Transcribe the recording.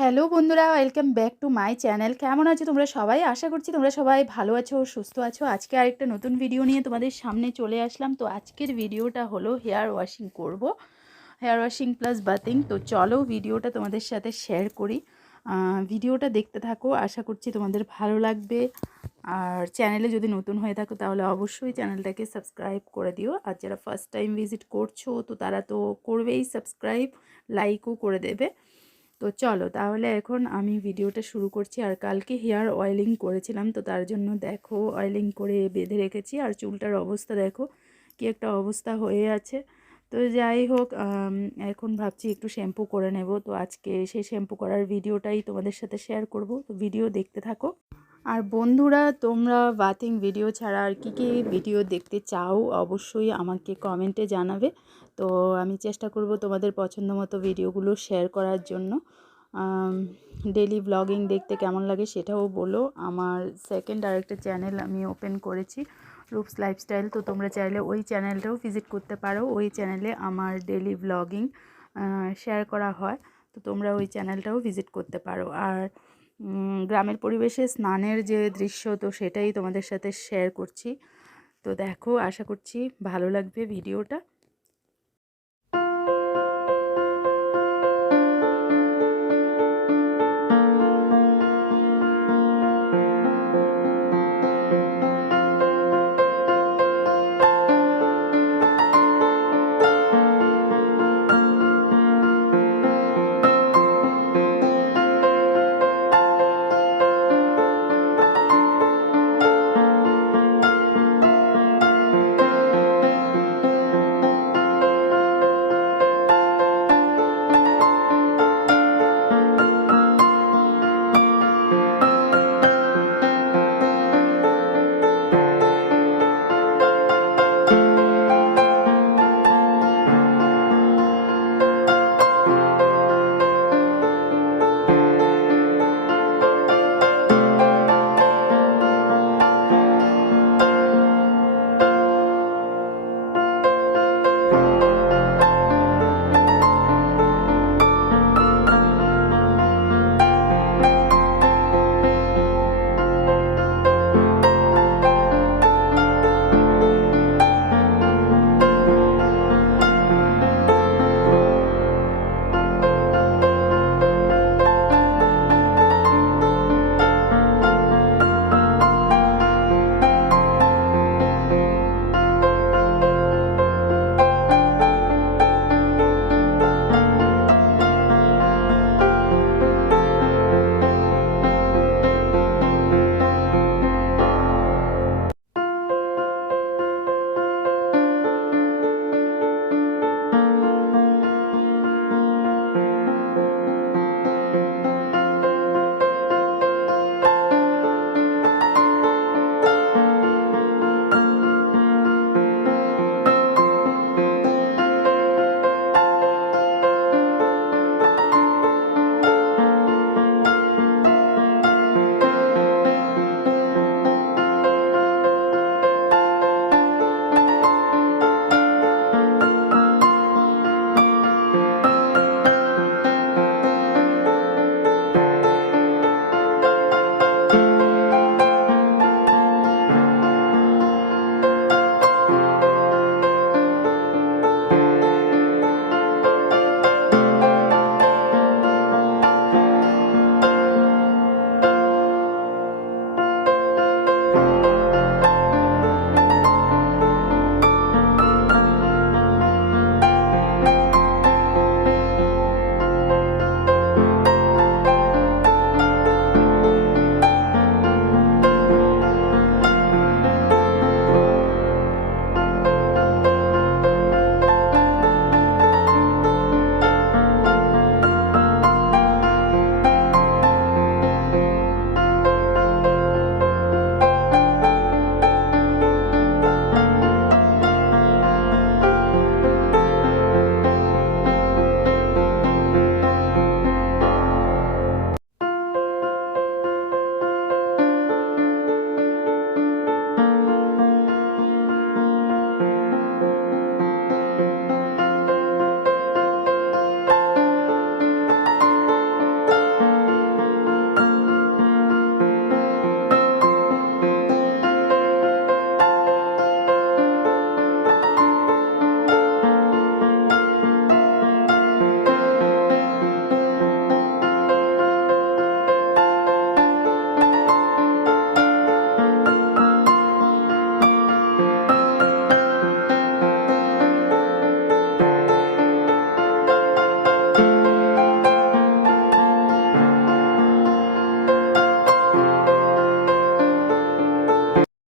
Hello বন্ধুরা, welcome back to my channel. কেমন আছো তোমরা সবাই? আশা করছি তোমরা সবাই ভালো আছো, সুস্থ আছো। আজকে আরেকটা নতুন ভিডিও নিয়ে তোমাদের সামনে চলে আসলাম। তো আজকের ভিডিওটা হলো হেয়ার ওয়াশিং করব, হেয়ার ওয়াশিং প্লাস বাথিং। তো চলো ভিডিওটা তোমাদের সাথে শেয়ার করি। ভিডিওটা দেখতে থাকো, আশা করছি তোমাদের ভালো লাগবে। আর চ্যানেলে যদি নতুন হয়ে থাকো তাহলে অবশ্যই চ্যানেলটাকে সাবস্ক্রাইব করে দিও। আর যারা ফার্স্ট টাইম ভিজিট করছো তো তারা তো করবেই সাবস্ক্রাইব, লাইকও করে দেবে। তো চলো তাহলে এখন আমি ভিডিওটা শুরু করছি। আর কালকে হেয়ার অয়েলিং করেছিলাম, তো তার জন্য দেখো অয়েলিং করে বেঁধে রেখেছি। আর চুলটার অবস্থা দেখো কি একটা অবস্থা হয়ে আছে। তো যাই হোক, এখন ভাবছি একটু শ্যাম্পু করে নেব। তো আজকে সেই শ্যাম্পু করার ভিডিওটাই তোমাদের সাথে শেয়ার করব। তো ভিডিও দেখতে থাকো। আর বন্ধুরা, তোমরা বাথিং ভিডিও ছাড়া আর কী কী ভিডিও দেখতে চাও অবশ্যই আমাকে কমেন্টে জানাবে। তো আমি চেষ্টা করব তোমাদের পছন্দ মতো ভিডিওগুলো শেয়ার করার জন্য। ডেলি ব্লগিং দেখতে কেমন লাগে সেটাও বলো। আমার সেকেন্ড আরেকটা চ্যানেল আমি ওপেন করেছি, রূপস লাইফস্টাইল। তো তোমরা চাইলে ওই চ্যানেলটাও ভিজিট করতে পারো। ওই চ্যানেলে আমার ডেলি ব্লগিং শেয়ার করা হয়, তো তোমরা ওই চ্যানেলটাও ভিজিট করতে পারো। আর গ্রামের পরিবেশে স্নানের যে দৃশ্য, তো সেটাই তোমাদের সাথে শেয়ার করছি। তো দেখো, আশা করছি ভালো লাগবে ভিডিওটা।